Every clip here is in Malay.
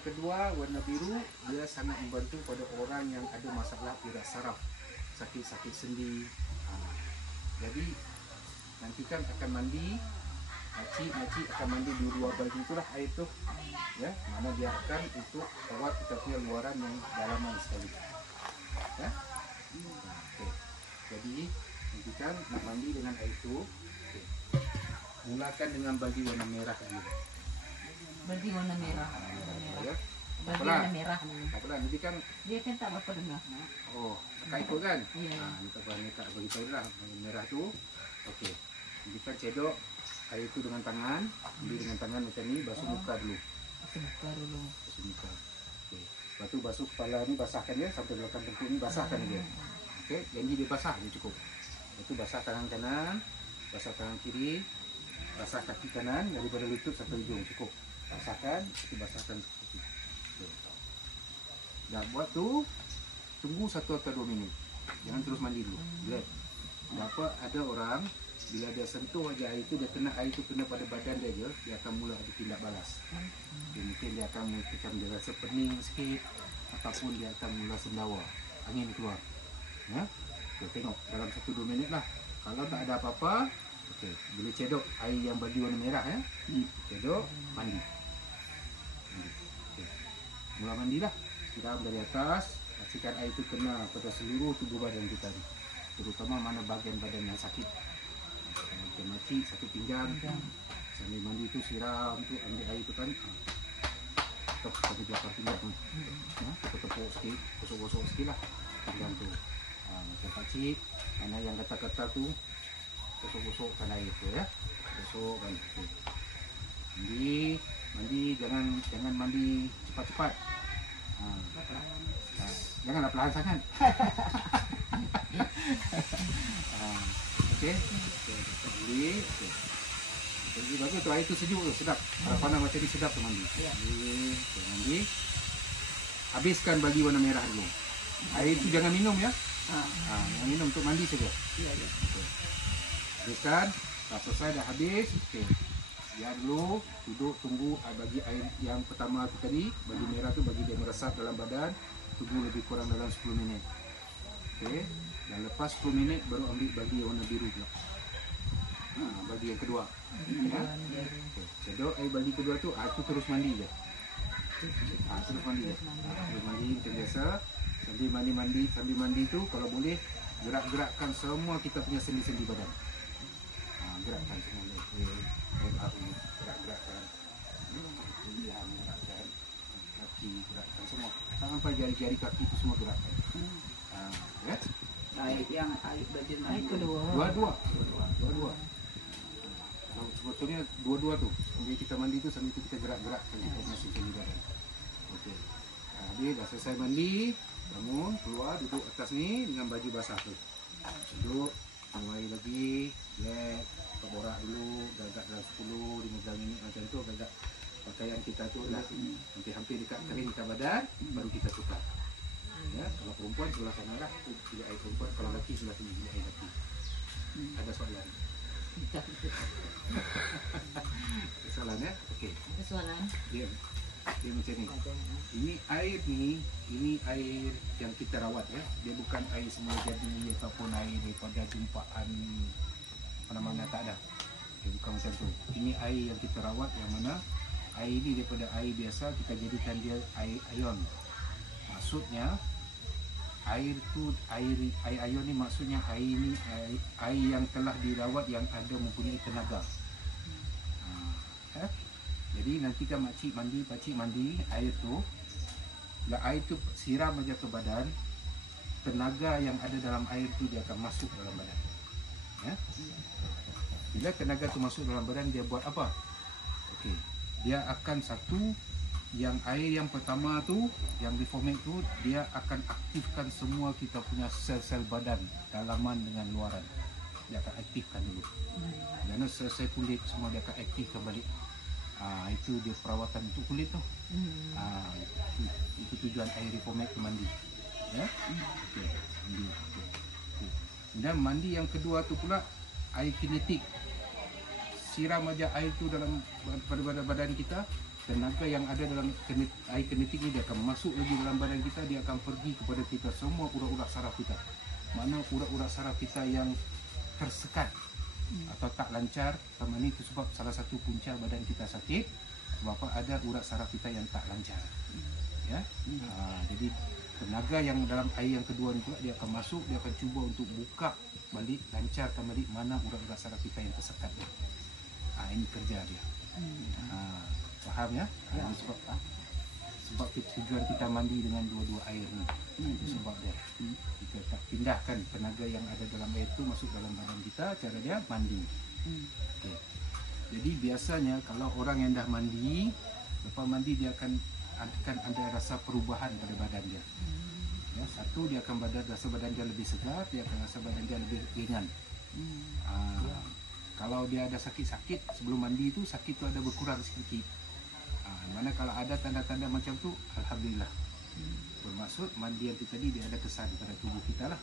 yang kedua, warna biru, dia sangat membantu pada orang yang ada masalah urat saraf, sakit-sakit sendi. Jadi nanti kan akan mandi, makcik akan mandi dua-dua bagi itulah air tu, ya, mana dia akan untuk rawat kita punya luaran yang dalaman sekali, ya. Okay. Jadi nanti kan nak mandi dengan air tu, okay. Mulakan dengan bagi warna merah dulu. Bagi warna merah. Ya. Bagi warna merah ni. Apalah, nanti kan Dia kan tak berapa dengar. oh, kakak ikut kan? Ya. Ni tak apa, ni kak bagi tahu lah merah tu. Okey. Nanti kan cedok air tu dengan tangan, ambil dengan tangan macam ni, basuh muka dulu. Basuh muka dulu. Basuh muka. Okey. Lepas tu basuh kepala ni, basahkan dia sampai belakang tengkuk ni, basahkan dia. Okey, janji dia basah dia cukup. Lepas tu basah tangan kanan, basah tangan kiri, basah kaki kanan daripada lutut sampai hujung cukup. Basahkan, itu basahkan seperti itu. Okay. Dah buat tu, tunggu 1 atau 2 minit. Jangan terus mandi dulu. Bila ada orang bila dia sentuh aja air itu, dia kena air itu kena pada badan dia je, dia akan mula ada tindak balas. Mungkin dia akan macam dia rasa pening sikit, ataupun dia akan mula sendawa, angin keluar. Ya? Okay, tengok dalam 1-2 minit lah. Kalau tak ada apa-apa, okey, boleh cedok air yang bagi warna merah, ya. Cedok, mandi. Okay. Mula mandilah. Siram dari atas, pastikan air itu kena pada seluruh tubuh badan kita ni, terutama mana bahagian badan yang sakit. Macam makcik satu pinggang, sambil mandi tu siram tu, ambil air tu kan, tepuk sampai belakang pinggang tu, tepuk sikit, gosok-gosok sikit lah pinggang tu. Macam pakcik, mana yang gatal-gatal tu, gosok-gosokkan air tu, ya. Gosokkan. Mandi jangan mandi cepat-cepat. Janganlah perlahan sangat. Okey. Mandi. Okey. Jadi bagus tu, air tu sejuk tu, sedap. Kalau panas macam ni sedap tu mandi. Okey, mandi. Habiskan bagi warna merah dulu. Air tu jangan minum, ya. Jangan minum, untuk mandi saja. Okay. Habiskan. Dah selesai, dah habis. Okey. Biar dulu, duduk tunggu bagi air yang pertama tu tadi, bagi merah tu bagi dia meresap dalam badan, tunggu lebih kurang dalam 10 minit. Okey. Dan lepas 10 minit baru ambil bagi warna biru pula. Bagi yang kedua. Ya. Okay. Cedok air bagi kedua tu, tu terus mandi je. Terus mandi je. Terus mandi macam biasa. Sambil mandi tu, kalau boleh gerak-gerakkan semua kita punya sendi-sendi badan. Gerakkan semua. Gerak-gerakkan. Gerakkan. Kaki gerakkan semua. Sampai jari-jari kaki tu semua gerakkan. Ya? Air kedua. Dua-dua. Sebetulnya dua-dua tu. Sambil kita mandi tu, sambil tu kita gerak-gerakkan kita punya sendi badan. Okey. Habis dah selesai mandi, bangun, keluar, duduk atas ni dengan baju basah tu. Duduk, mulai lagi, relax, borak dulu, gagak dalam 10, 15 minit macam tu, gagak pakaian kita tu dah nanti hampir dekat kering dekat badan, baru kita tukar. Ya, kalau perempuan sebelah sana lah, tu bila air perempuan, kalau lelaki sebelah sini bila air lelaki. Ada soalan? Soalan, ya? Okey. Ada soalan? Dia macam ni. Ini air yang kita rawat, ya. Dia bukan air semula jadi ataupun air daripada jumpaan mana-mana, tak ada. Dia bukan macam tu. Ini air yang kita rawat, yang mana air ini daripada air biasa kita jadikan dia air ion. Maksudnya air ion ni maksudnya air yang telah dirawat, yang ada mempunyai tenaga. Jadi nanti kan pakcik mandi air tu, bila air tu siram aja ke badan, tenaga yang ada dalam air tu dia akan masuk dalam badan. Ya? Bila tenaga tu masuk dalam badan, dia buat apa? Okey, dia akan yang air yang pertama tu, yang reformate tu, dia akan aktifkan semua kita punya sel-sel badan, dalaman dengan luaran. Dia akan aktifkan dulu. Kerana sel-sel kulit semua dia akan aktifkan balik. Itu dia perawatan untuk kulit tu. Itu tujuan air reformate tu mandi. Ya? Okey, mandi. Okay. Dan mandi yang kedua tu pula air kinetik. Siram aja air tu pada badan kita, tenaga yang ada dalam air kinetik ni dia akan masuk lagi dalam badan kita, dia akan pergi kepada kita semua urat-urat saraf kita. Mana urat-urat saraf kita yang tersekat atau tak lancar, sama ni itu sebab salah satu punca badan kita sakit sebab apa, ada urat saraf kita yang tak lancar. Ya. Jadi tenaga yang dalam air yang kedua ni pula dia akan masuk, dia akan cuba untuk buka balik, lancarkan balik mana urat-urat saraf kita yang tersekat ni. Ini kerja dia. Faham ya? Ini sebab tujuan kita mandi dengan dua-dua air ni. Itu sebab dia. Kita tak pindahkan tenaga yang ada dalam air itu masuk dalam badan kita, cara dia mandi. Okay. Jadi biasanya kalau orang yang dah mandi, lepas mandi dia akan ada rasa perubahan pada badan dia. Ya, satu, dia akan rasa badan dia lebih segar, dia akan rasa badan dia lebih ringan. Kalau dia ada sakit-sakit sebelum mandi itu, sakit tu ada berkurang sedikit. Mana kalau ada tanda-tanda macam tu, alhamdulillah. Bermaksud mandian itu tadi dia ada kesan pada tubuh kita lah.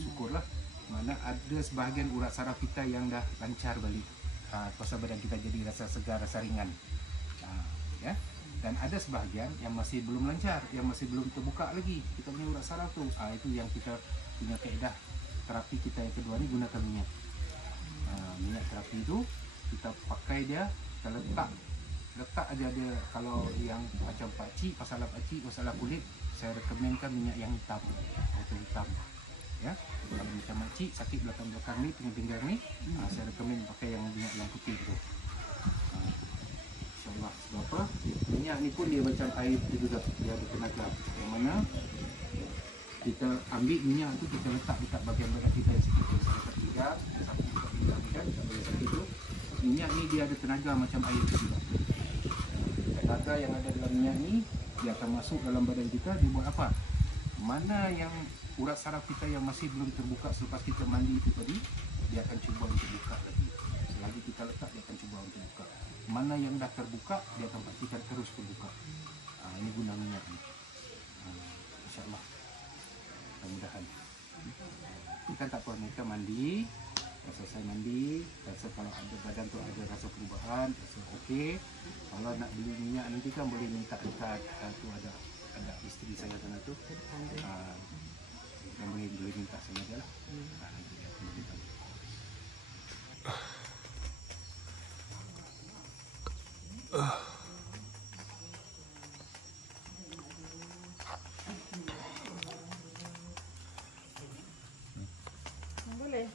Syukurlah. Mana ada sebahagian urat saraf kita yang dah lancar balik. Pasal badan kita jadi rasa segar, rasa ringan. Ya. Dan ada sebahagian yang masih belum lancar, yang masih belum terbuka lagi. Kita punya urat saraf tu. Itu yang kita punya kaedah terapi kita yang kedua ni, gunakan minyak. Minyak terapi itu kita pakai dia, kita letak aja dia. Kalau yang macam pakcik, masalah kulit, saya rekomenkan minyak yang hitam, atau hitam. Ya, kalau macam makcik sakit belakang-belakang ni, pinggang-pinggang ni, saya rekomen pakai yang minyak yang putih tu. InsyaAllah. Sebab apa? Minyak ni pun dia macam air juga, dia ada tenaga. Yang mana kita ambil minyak tu, kita letak dekat bahagian badan kita yang sakit, dekat pinggang, sakit tu. Minyak ni dia ada tenaga macam air juga. Tenaga yang ada dalam minyak ni, dia akan masuk dalam badan kita, dia buat apa? Mana yang urat saraf kita yang masih belum terbuka selepas kita mandi itu tadi, dia akan cuba untuk buka lagi. Selagi kita letak, dia akan cuba untuk buka. Mana yang dah terbuka, dia akan pastikan terus terbuka. Ini guna minyak ni. InsyaAllah. Mudah-mudahan. Ini kan tak apa, mereka mandi. Selesai mandi, rasa kalau ada badan tu ada rasa perubahan, rasa okey. Kalau nak beli minyak nanti kan boleh minta dekat tu ada isteri saya sana tu. Yang boleh minta sana je lah. Boleh.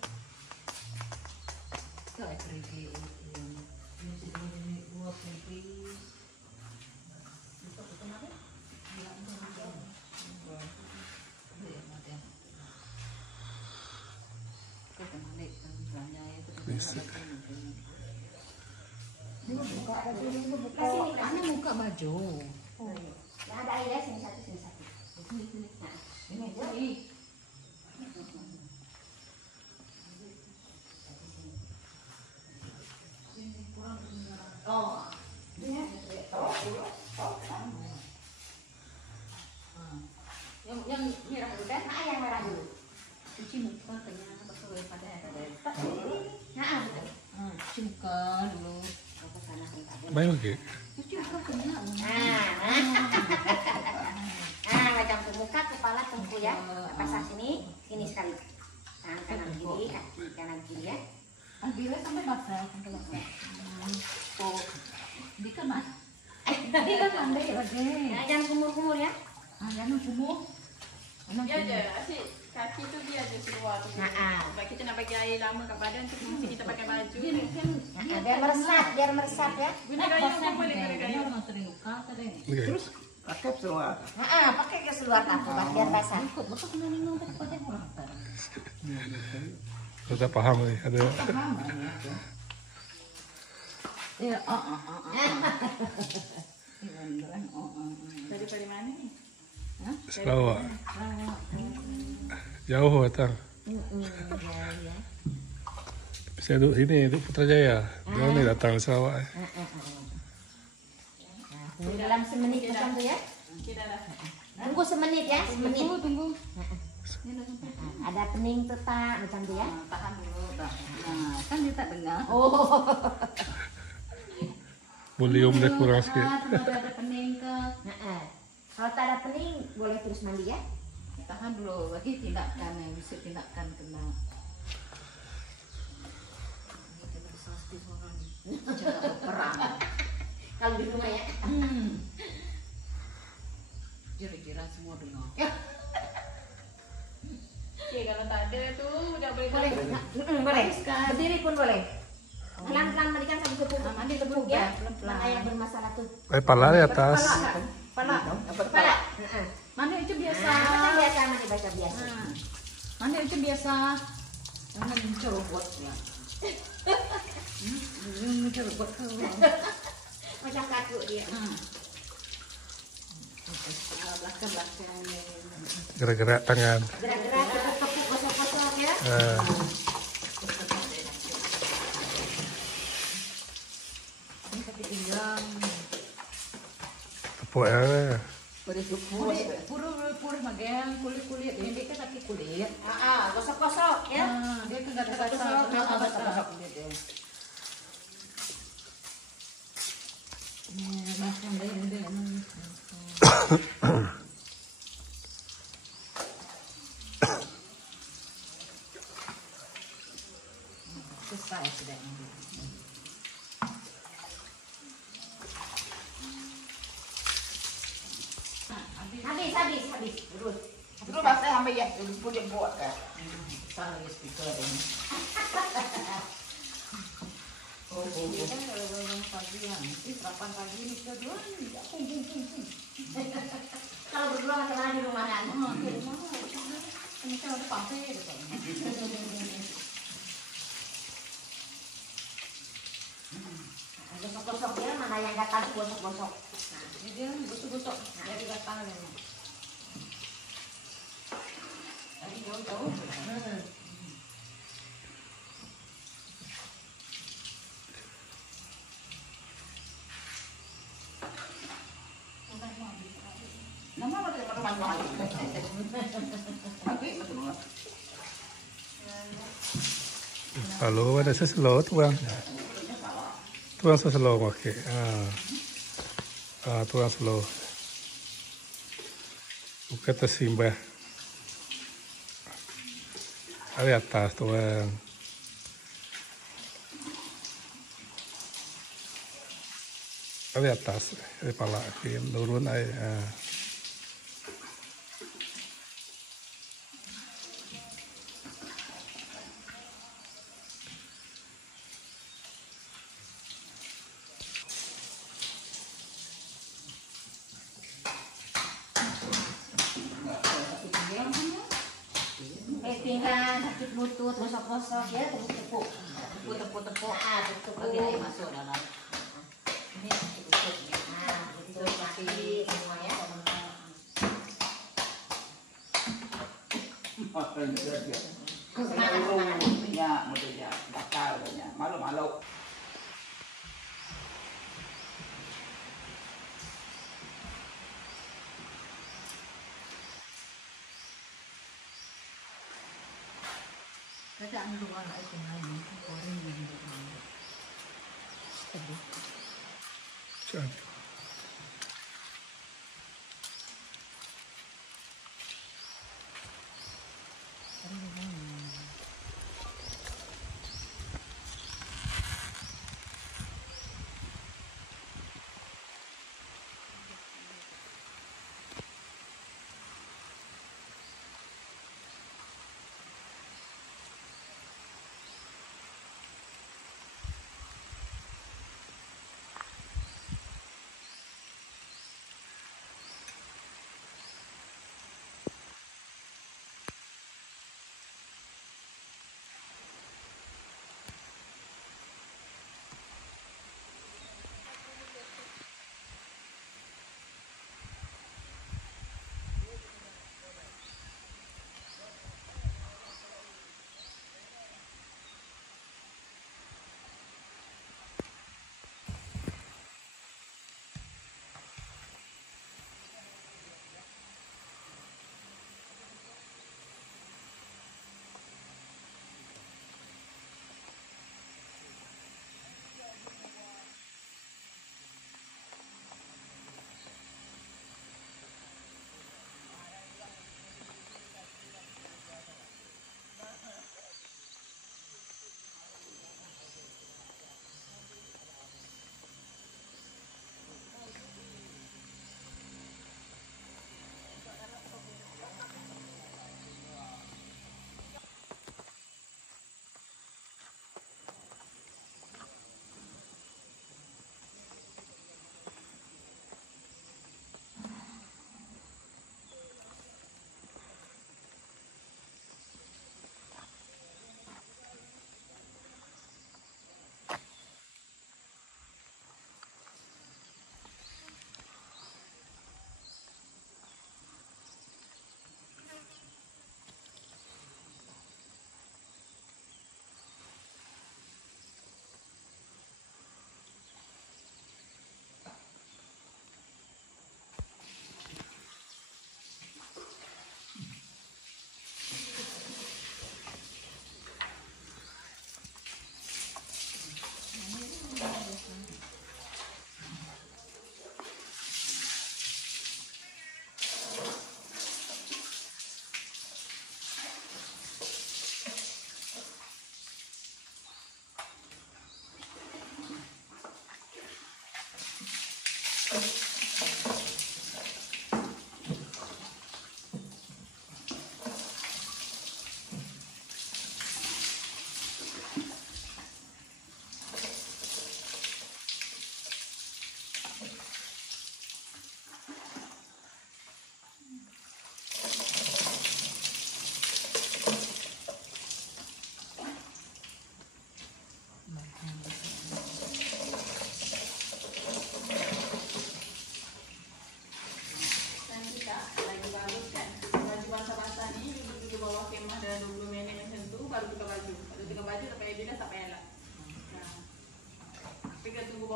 Ana buka baju. Ada air ya, sini satu. Ini. Yang merah dulu kan? Yang merah dulu. Cuci muka kenyang pakai pada cuci muka dulu. Baik okey. Cuci muka kenyang. Macam tu muka, kepala, tengku ya. Pasang sini sekali. Kanan kiri, kaki kanan kiri ya. Bila sampai basah, sampai basah. Oh, dikemas. Dikemas deh, oke. Jangan kumur-kumur ya. Jangan kumur. Dia je, asyik kaki tu dia je seluar tu. Sebab kita nak bagi air lama kat badan tu, mesti kita pakai baju. Biar meresap ya. Guna gayung pun boleh guna gayung. Terus Pakai seluar. Pakai ke seluar kapu biar basah. kau tak faham ni ada. Daripada mana ni? Sarawak. Jauh datang. Saya duduk sini, duduk Putrajaya. Dia ni datang dari Sarawak. Dalam semenit macam tu ya. Kita dah. Tunggu semenit ya, semenit. Tunggu. Ada pening tetap macam tu ya. Tahan dulu. Nah, kan dia tak dengar. Oh. Volume dia kurang sikit. Ada pening ke. Kalau tak ada pening boleh terus mandi ya. Tahan dulu, bagi tindakan yang bisa tindakan kena. Jangan berperang. Kalau di rumah ya. Kira-kira semua dengar. Okey, kalau tak ada tu dah boleh Boleh. Boleh. Berdiri pun boleh. Pelan-pelan mandikan sampai cukup. Mandi Cukup cukup ya. ya, pelan-pelan. Mana yang bermasalah tuh? Pala di atas. Kepala. Kepala. Mana itu biasa. Macam biasa mandi baca biasa. Mana itu biasa. Jangan mencerobot ya. Mencerobot ke. Macam kaku dia. Belakang-belakang. Gerak-gerak tangan. Gerak-gerak tepuk-tepuk kosong-kosong ya. Ini tapi tinggal. Tepuk ya. Kulit magang, kulit ini kan sakit kulit. Gosok-gosok ya. Dia kan gak ada basah kulit dia. Macam dia. Selesai sudah ini. Habis. Terus. Terus pasal ambil ya, boleh buat kan. Salah ya speaker ini. Dia kan kalau bangun pagi yang nanti 8 pagi ini kedua tidak pung. Kalau berdua macam di rumahan. Di rumah ini kan ada pantai gitu. Gosok-gosok ya, mana yang gatal gosok-gosok. Ini dia gosok-gosok dari gatal memang. Tadi jauh-jauh. Nama apa dia teman-teman? Lalu ada seselo tuang. Tuang seselo okey. Tuang selo. Buka tersimbah. Ada atas tuang. Ada atas, ada pala, turun air. Tinggal sakit lutut, gosok-gosok ya, tepuk-tepuk. Tepuk-tepuk. Lagi air masuk dalam. Ini lutut. Terus lagi semua ya. Ya, modelnya bakal ya, malu-malu. Kadang luar itu lain, orang yang bermain. Cantik.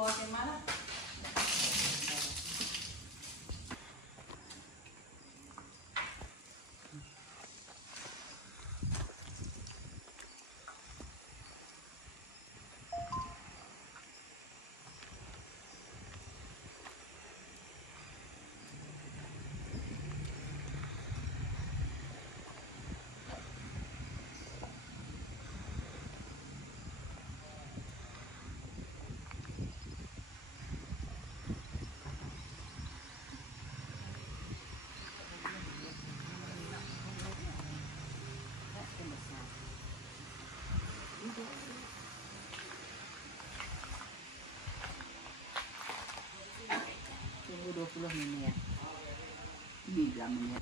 bawah kemah lah. Tunggu 20 menit. Ini jamnya.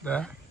Dah.